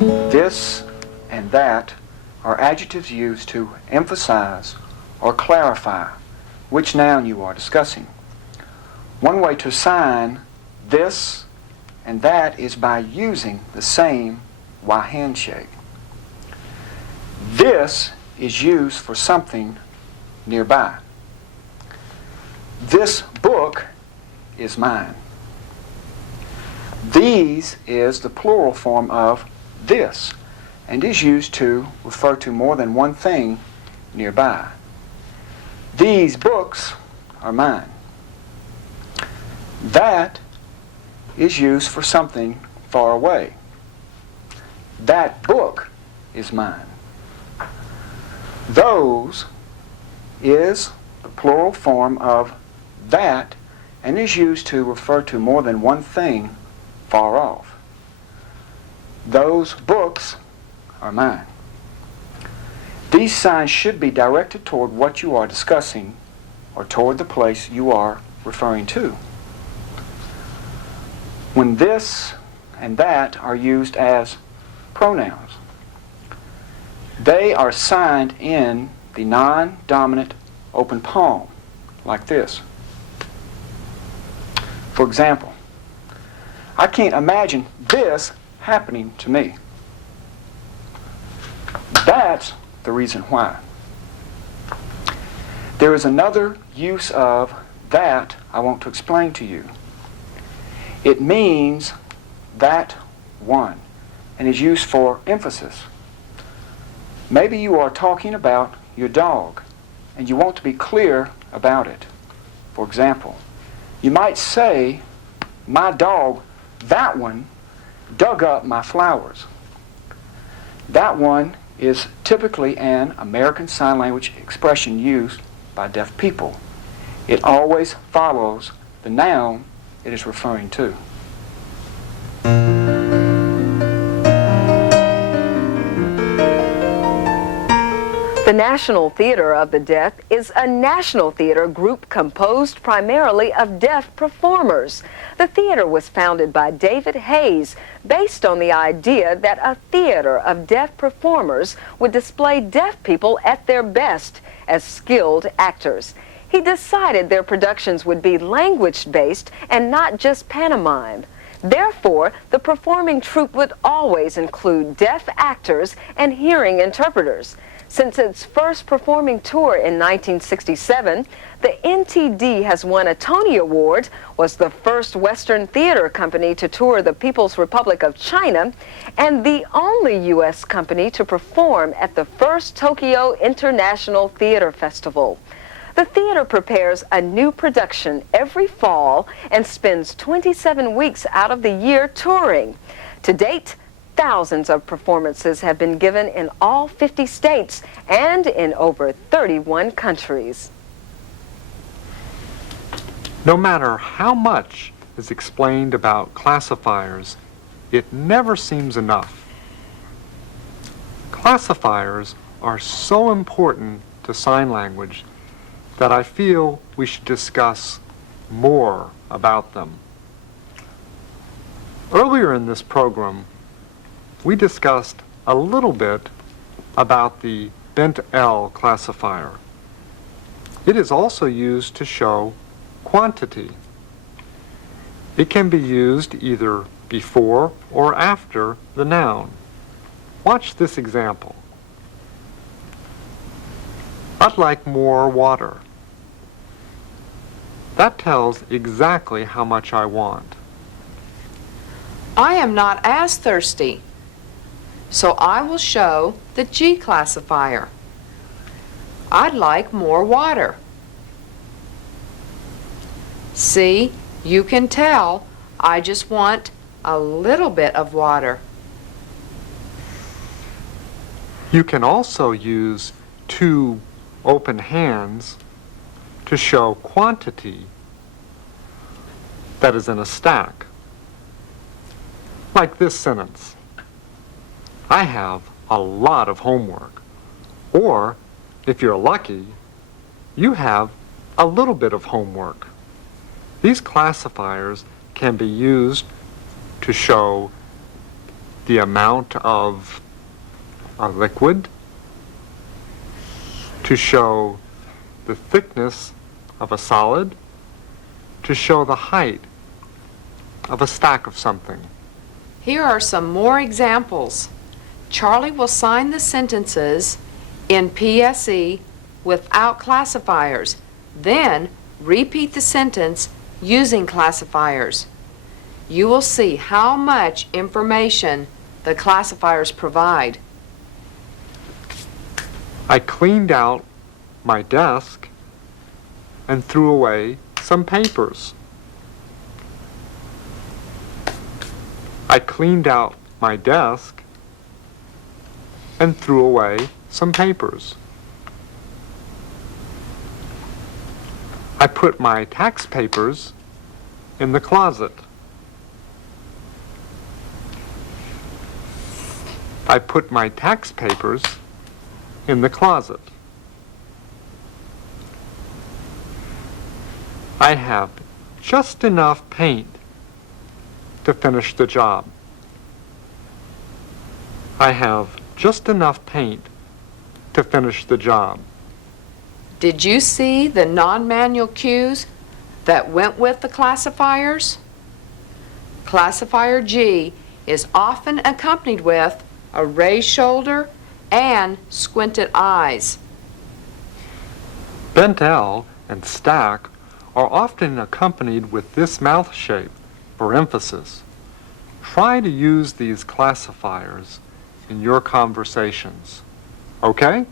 This and that are adjectives used to emphasize or clarify which noun you are discussing. One way to assign this and that is by using the same Y handshake. This is used for something nearby. This book is mine. These is the plural form of this and is used to refer to more than one thing nearby. These books are mine. That is used for something far away. That book is mine. Those is the plural form of that and is used to refer to more than one thing far off. Those books are mine. These signs should be directed toward what you are discussing or toward the place you are referring to. When this and that are used as pronouns, they are signed in the non-dominant open palm, like this. For example, I can't imagine this happening to me. That's the reason why. There is another use of that I want to explain to you. It means that one and is used for emphasis. Maybe you are talking about your dog and you want to be clear about it. For example, you might say, my dog, that one, dug up my flowers. That one is typically an American Sign Language expression used by deaf people. It always follows the noun it is referring to. The National Theater of the Deaf is a national theater group composed primarily of deaf performers. The theater was founded by David Hayes based on the idea that a theater of deaf performers would display deaf people at their best as skilled actors. He decided their productions would be language-based and not just pantomime. Therefore, the performing troupe would always include deaf actors and hearing interpreters. Since its first performing tour in 1967, the NTD has won a Tony Award, was the first Western theater company to tour the People's Republic of China, and the only U.S. company to perform at the first Tokyo International Theater Festival. The theater prepares a new production every fall and spends 27 weeks out of the year touring. To date, thousands of performances have been given in all 50 states and in over 31 countries. No matter how much is explained about classifiers, it never seems enough. Classifiers are so important to sign language that I feel we should discuss more about them. Earlier in this program, we discussed a little bit about the bent L classifier. It is also used to show quantity. It can be used either before or after the noun. Watch this example. I'd like more water. That tells exactly how much I want. I am not as thirsty, so I will show the G classifier. I'd like more water. See, you can tell I just want a little bit of water. You can also use two open hands to show quantity that is in a stack. Like this sentence. I have a lot of homework. Or, if you're lucky, you have a little bit of homework. These classifiers can be used to show the amount of a liquid, to show the thickness of a solid, to show the height of a stack of something. Here are some more examples. Charlie will sign the sentences in PSE without classifiers, then repeat the sentence using classifiers. You will see how much information the classifiers provide. I cleaned out my desk and threw away some papers. I cleaned out my desk and threw away some papers. I put my tax papers in the closet. I put my tax papers in the closet. I have just enough paint to finish the job. I have just enough paint to finish the job. Did you see the non-manual cues that went with the classifiers? Classifier G is often accompanied with a raised shoulder and squinted eyes. Bent L and stack are often accompanied with this mouth shape for emphasis. Try to use these classifiers in your conversations. Okay?